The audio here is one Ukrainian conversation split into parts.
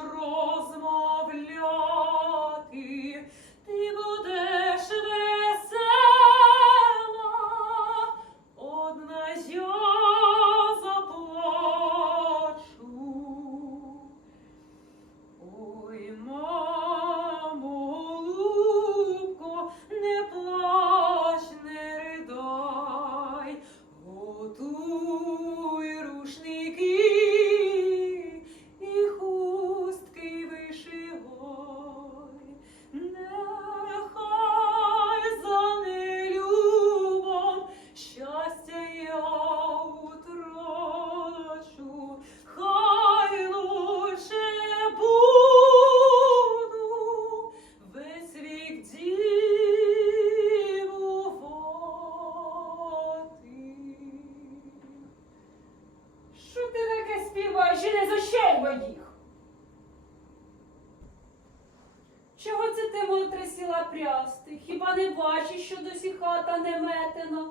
Strong. Прясти? Хіба не бачиш, що досі хата не метена?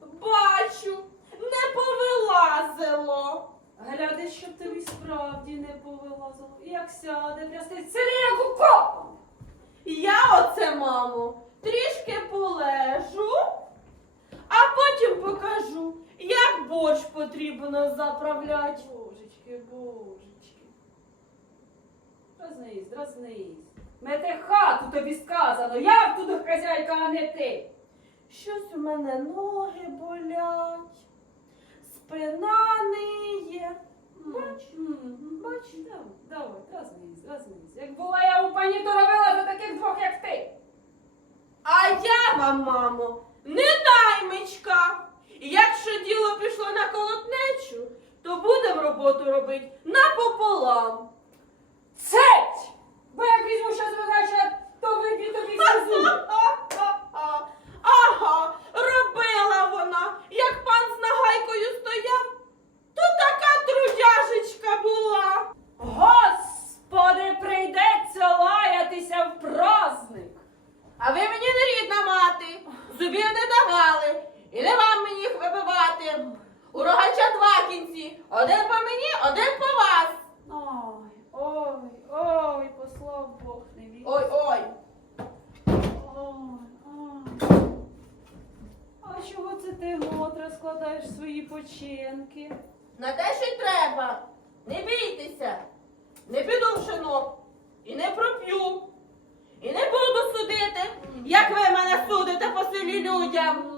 Бачу, не повилазило. Гляди, щоб тобі справді не повилазило. Як сяде прясти, сиди як укопом. Я оце, мамо, трішки полежу, а потім покажу, як борщ потрібно заправляти. Божечки, божечки. Дразнись, дразнись. Мете хату тобі сказано, я тут хазяйка, а не ти. Щось у мене ноги болять, спина ниє. Бач, бач, давай, давай, дразнись, дразнись. Як була я у пані, то робила за таких двох, як ти. А я вам, мамо, не наймичка. Якщо діло пішло на колотнечу, то будемо роботу робити напополам. Цеть! Бо як візьму ще зрозача, то виб'ю тобі зуб. Ага, робила вона, як пан з нагайкою стояв, то така трудяжечка була. Господи, прийдеться лаятися в праздник. А ви мені не рідна мати, зубів не давали, і не вам мені їх вибивати. У рогача два кінці, один по мені, один по вас. Ой, ой, ой, послав Бог не вірить. Ой, ой. Ой, ой. А чого це ти, Мотра, складаєш свої? На те, що й треба. Не бійтеся, не піду в шинок і не проп'ю. І не буду судити, як ви мене судите по селі людям.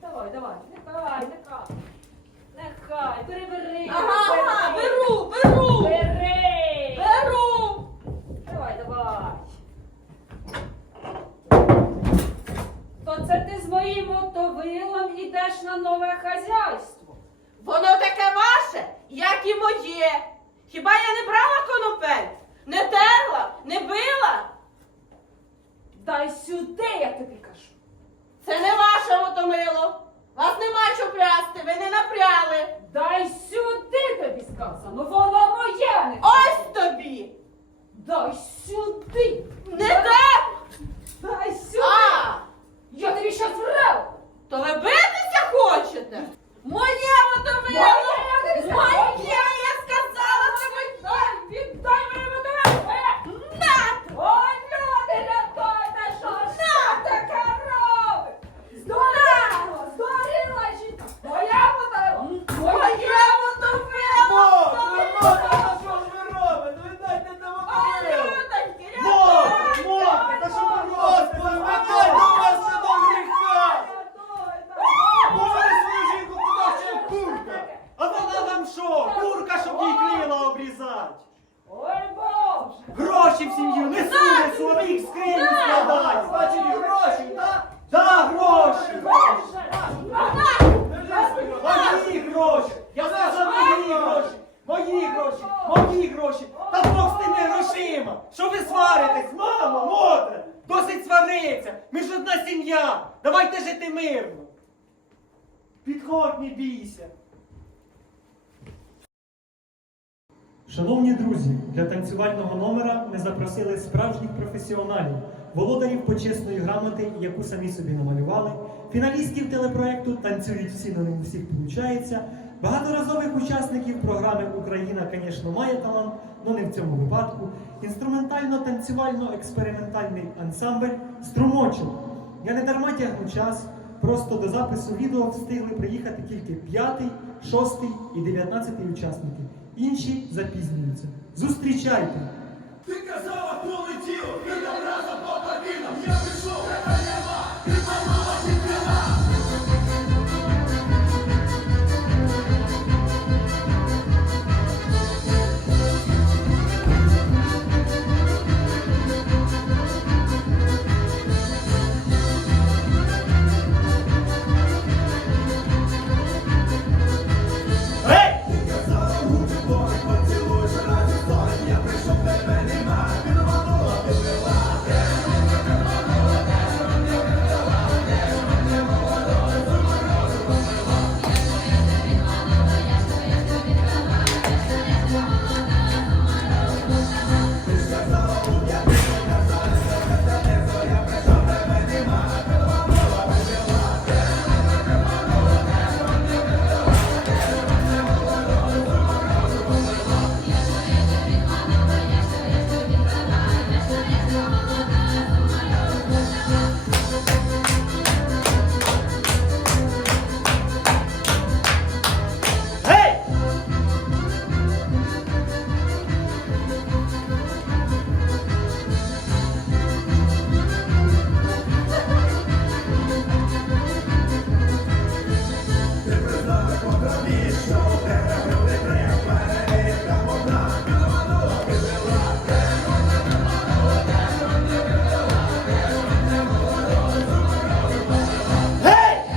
Давай, давай, нехай, нехай. Нехай, Christ. Курка, крила обрізати! Ой, Боже. Гроші в сім'ю несу, несу, а їх в скриню складають! Значить, гроші, так? Да, гроші! Мої гроші! Я сказав мої гроші! Мої гроші! Мої гроші! Та Бог з тими грошима! Що ви сваритесь, мама, мотре? Досить свариться! Ми ж одна сім'я! Давайте жити мирно! Підходь, не бійся! Шановні друзі, для танцювального номера ми запросили справжніх професіоналів, володарів почесної грамоти, яку самі собі намалювали, фіналістів телепроекту Танцюють всі, но не у всіх получається, багаторазових учасників програми Україна, звісно, має талант, але не в цьому випадку. Інструментально-танцювально-експериментальний ансамбль Струмочок. Я не дарма тягну час. Просто до запису відео встигли приїхати тільки п'ятий, шостий і дев'ятнадцятий учасники. Інші запізнюються. Зустрічайте! Ти казала,